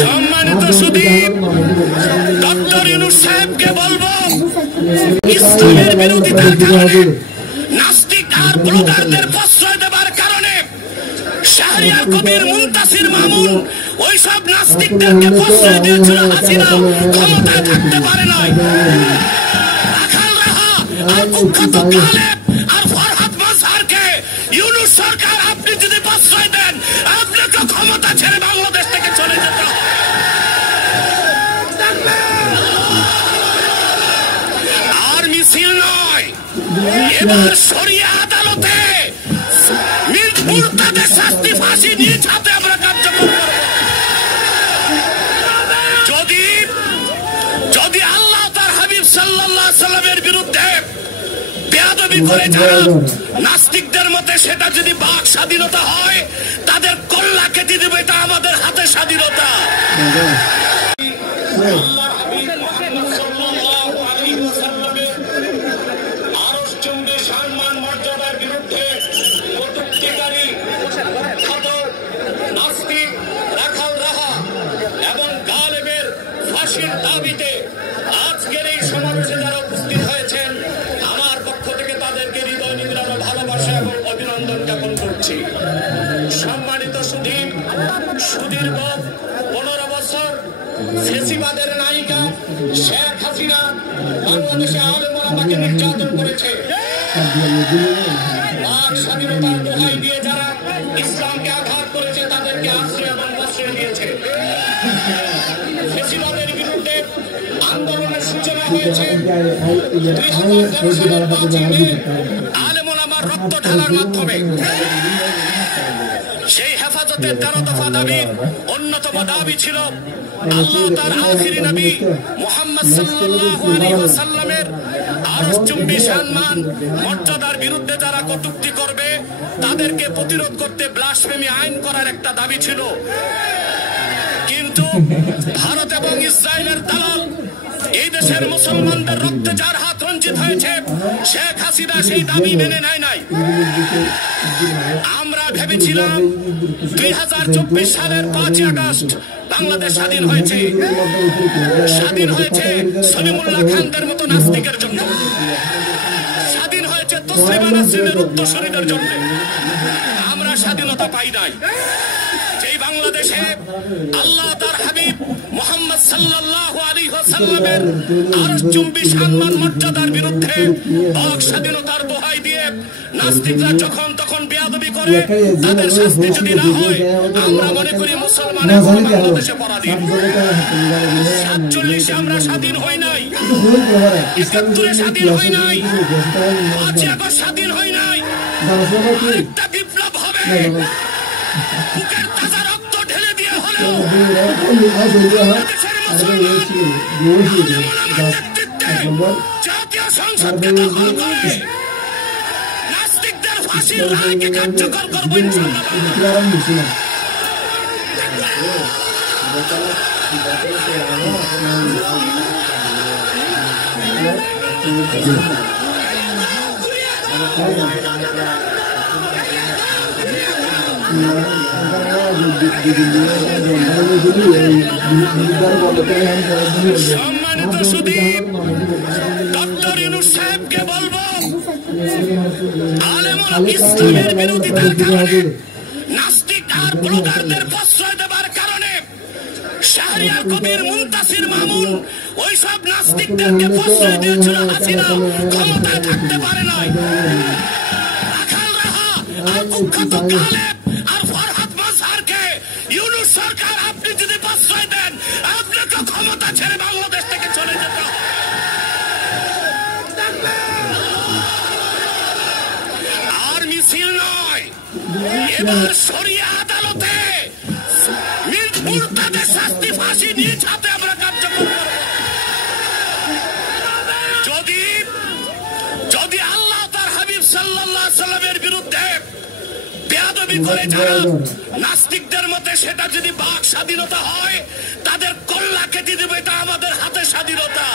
সম্মানিত সুধী, ডক্টর ইউনূস সাহেবকে বলবো, ইসলামের বিরোধিতার কারণে, নাস্তিক আর ব্লগারদের প্রশ্রয় দেবার কারণে শাহরিয়ার কবির, মুনতাসির মামুন ওইসব নাস্তিকদেরকে প্রশ্রয় দিয়েছিল হাসিনা, ক্ষমতায় থাকতে পারে নাই। রাখাল রাহা আর কুখ্যাত গালেব আর ফরহাদ মজহারকে ইউনূস সরকার আপনি যদি প্রশ্রয় দেন, আপনাকে ক্ষমতা ছেড়ে বাংলাদেশ থেকে চলে যেতে হবে। আর মিছিল নয়, এবার শরিয়া আদালতে মুরতাদের শাস্তি, ফাঁসি নিজ হাতে আমরা কার্যকর করব। যদি আল্লাহ তার হাবিব সাল্লাল্লাহু আলাইহি সাল্লামের বিরুদ্ধে বেয়াদবি করে যারা নাস্তিকদের মতে, সেটা যদি বাক স্বাধীনতা হয়, তাদের কল্লা কেটে দেবে, এটা আমাদের হাতে স্বাধীনতা। দাবিতে আজকের এই সমাবেশে যারা উপস্থিত হয়েছেন, আমার পক্ষ থেকে তাদেরকে হৃদয় নিংড়ানো ভালোবাসা এবং অভিনন্দন জ্ঞাপন করছি। সম্মানিত সুদীর্ঘ 15 বছর ফেসিবাদের নায়িকা শেখ হাসিনা বাংলাদেশে আলেম ওলামাকে নির্যাতন করেছে। আর স্বাধীনতার দোহাই দিয়ে যারা ইসলামকে আঘাত করেছে, তাদেরকে আশ্রয় এবং প্রশ্রয় দিয়েছে। ফেসিবাদের বিরুদ্ধে আন্দোলনের সূচনা হয়েছে 2013 সালের 5 মে আলেম ওলামার রক্ত ঢালার মাধ্যমে। সেই হেফাজতের 13 দফা দাবির অন্যতম দাবি ছিল আল্লাহ তার আখিরি নবী মুহাম্মদ সাল্লাল্লাহু আলাইহি ওয়াসাল্লামের আরশচুম্বী সম্মান মর্যাদার বিরুদ্ধে যারা কটূক্তি করবে, তাদেরকে প্রতিরোধ করতে ব্লাসফেমি আইন করার একটা দাবি ছিল। কিন্তু ভারত এবং ইসরায়েলের দালাল এই দেশের মুসলমানদের রক্তে যার হাত রঞ্জিত হয়েছে, শেখ হাসিনা সেই দাবি মেনে নেয় নাই। আমরা ভেবেছিলাম 2024 সালের 5 আগস্ট বাংলাদেশ স্বাধীন হয়েছে। স্বাধীন হয়েছে সলিমুল্লাহ খানদের মতো নাস্তিকের জন্য, স্বাধীন হয়েছে তসলিমা নাসরিনের উত্তরসূরিদের জন্য। আমরা স্বাধীনতা পাই নাই। যেই বাংলাদেশে আল্লাহ তার হাবিব মুহাম্মদ সাল্লাল্লাহু আলাইহি ওয়াসাল্লামের আরশচুম্বী সম্মান মর্যাদার বিরুদ্ধে বাক স্বাধীনতার দোহাই দিয়ে নাস্তিকরা যখন তখন বেয়াদবি করে, তাদের শাস্তি যদি না হয়, আমরা মনে করি মুসলমানের বাংলাদেশে পরাধীন। 47 আমরা স্বাধীন হই নাই, 71 স্বাধীন হই নাই, 5 আগস্ট স্বাধীন হই নাই। আরেকটা বিপ্লব হবে, বুকের তাজা রক্ত ঢেলে দিয়ে হলেও বাংলাদেশের মুসলমান নেতৃত্বে জাতীয় সংসদকে দখল করে নাস্তিকদের ফাঁসির রায়কে কার্যকর করবো ইনশাআল্লাহ। সম্মানিত সুধী, ডক্টর ইউনূস সাহেবকে বলবো, আলেম ওলামা ইসলামের বিরোধিতার কারণে, নাস্তিক আর ব্লগারদের প্রশ্রয় দেবার কারণে শাহরিয়ার কবির, মুনতাসির মামুন ওইসব নাস্তিকদেরকে প্রশ্রয় দিয়েছিল হাসিনা, ক্ষমতায় থাকতে পারে নাই। রাখাল রাহা আর কুখ্যাত গালেব আর ফরহাদ মজহারকে ইউনূস সরকার আপনি যদি প্রশ্রয় দেন, আপনাকে ক্ষমতা ছেড়ে বাংলাদেশ থেকে চলে যেতে হবে। আর মিছিল নয়, এবার শরিয়া আদালতে মুরতাদের শাস্তি, ফাঁসি নিজ হাতে আমরা কার্যকর করব। যদি আল্লাহ তার হাবিব সাল্লাল্লাহু আলাইহি সাল্লামের বিরুদ্ধে বেয়াদবি করে যারা নাস্তিকদের মতে, সেটা যদি বাক স্বাধীনতা হয়, তাদের কল্লা কেটে দেবে, এটা আমাদের হাতে স্বাধীনতা।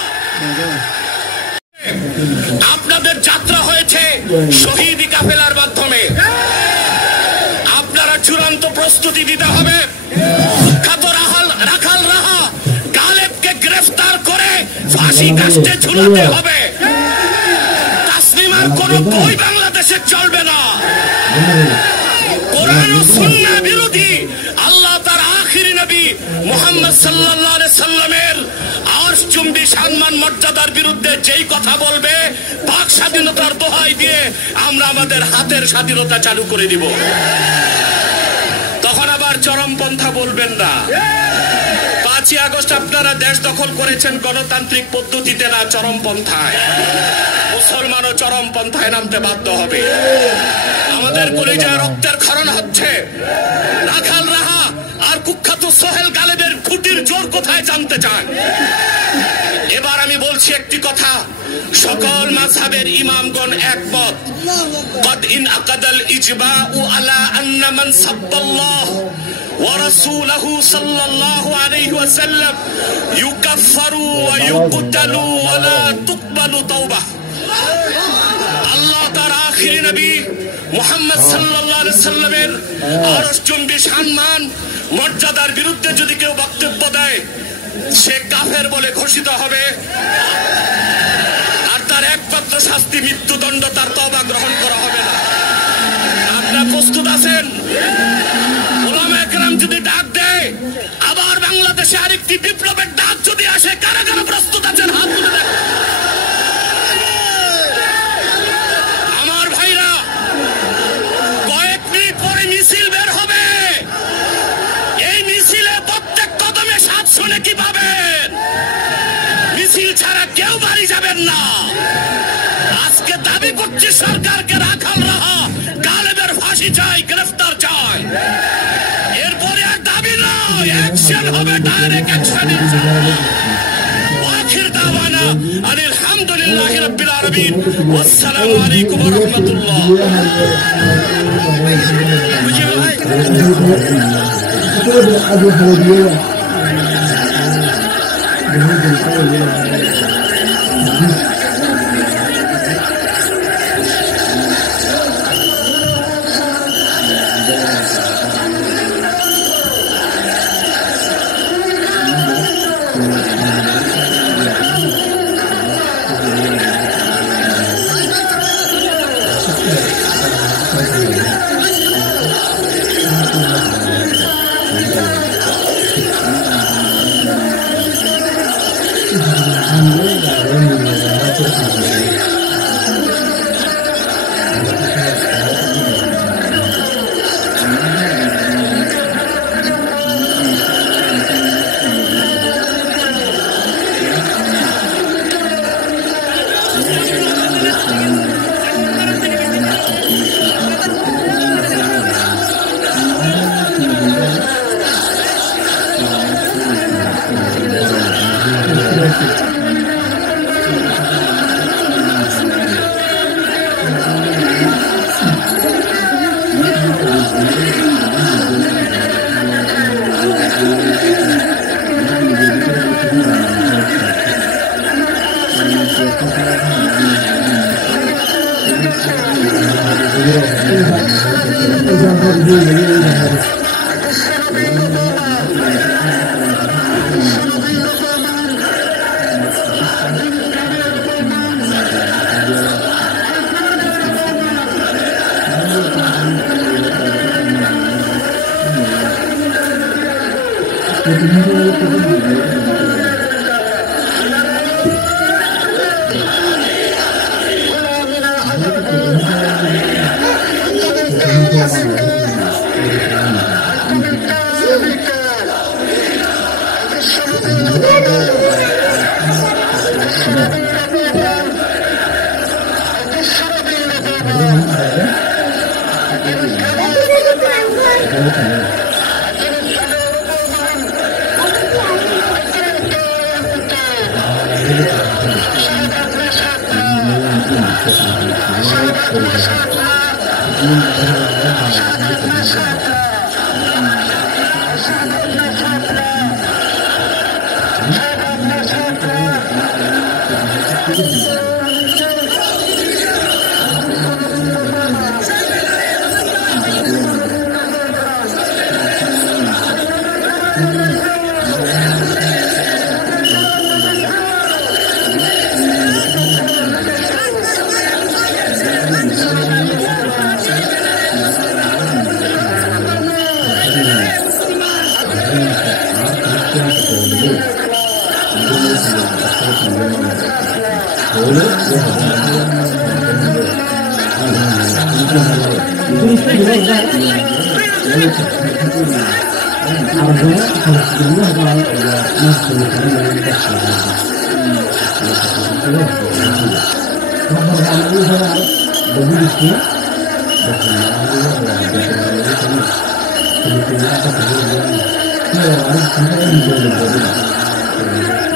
আপনাদের যাত্রা হয়েছে শহীদ কাফেলার মাধ্যমে। আপনারা চূড়ান্ত প্রস্তুতি দিতে হবে। খ্যাত রাখাল রাহা গালেবকে গ্রেফতার করে ফাঁসি কাস্টে ঝুলাতে হবে। তাসলিমার কোন বই বাংলাদেশে চলবে না। কোরআন ও সুন্নাহ বিরোধী আল্লাহ তার আখিরি নবী মুহাম্মদ সাল্লাল্লাহু আলাইহি সাল্লামের আরশচুম্বী সম্মান মর্যাদার বিরুদ্ধে যেই কথা বলবে, বাক স্বাধীনতার দোহাই দিয়ে আমরা আমাদের হাতের স্বাধীনতা চালু করে দিব। তখন আবার চরমপন্থা বলবেন না। 5ই আগস্ট আপনারা দেশ দখল করেছেন গণতান্ত্রিক পদ্ধতিতে না, চরমপন্থায়। মুসলমানও চরমপন্থায় নামতে বাধ্য হবে। আমাদের কলিজায় রক্তের ক্ষরণ হচ্ছে। রাখাল রাহা আর কুখ্যাত সোহেল গালেবের খুঁটির জোর কোথায় জানতে চান। এবার আমি বলছি একটি কথা, সকল মাযহাবের ইমামগণ একমত। قد انعقد الإجماع على أن من سب الله ورسوله صلى الله عليه وسلم يكفر ويقتل ولا تقبل توبة। আল্লাহ তার আখিরি নবী মুহাম্মদ সাল্লাল্লাহু আলাইহি সাল্লামের আরশচুম্বী সম্মান মর্যাদার বিরুদ্ধে যদি কেউ বক্তব্য দেয়, সে কাফের বলে ঘোষিত হবে। আর তার একমাত্র শাস্তি মৃত্যুদণ্ড, তার তওবা গ্রহণ করা হবে না। আপনারা প্রস্তুত আছেন? উলামায়ে কেরাম যদি ডাক দেয়, আবার বাংলাদেশে আরেকটি বিপ্লবের ডাক যদি আসে, কারা কারা প্রস্তুত আছেন? হাত তুলে দেখেন। আমার ভাইরা, কয়েক মিনিট পরে মিছিল বের হবে। এই মিছিলে প্রত্যেক কদমে 700 নেকি পাবেন। মিছিল ছাড়া কেউ বাড়ি যাবেন না। আজকে দাবি করছি সরকারকে রাখাল রাহা গালেবের ফাঁসি চাই, গ্রেফতার চাই। এরপরে আর দাবি নয়, অ্যাকশন হবে, ডাইরেক্ট অ্যাকশন। আখির দাওয়ানা আলহামদুলিল্লাহি রাব্বিল আলামিন। আসসালামু আলাইকুম ওয়া রাহমাতুল্লাহ। Thank you.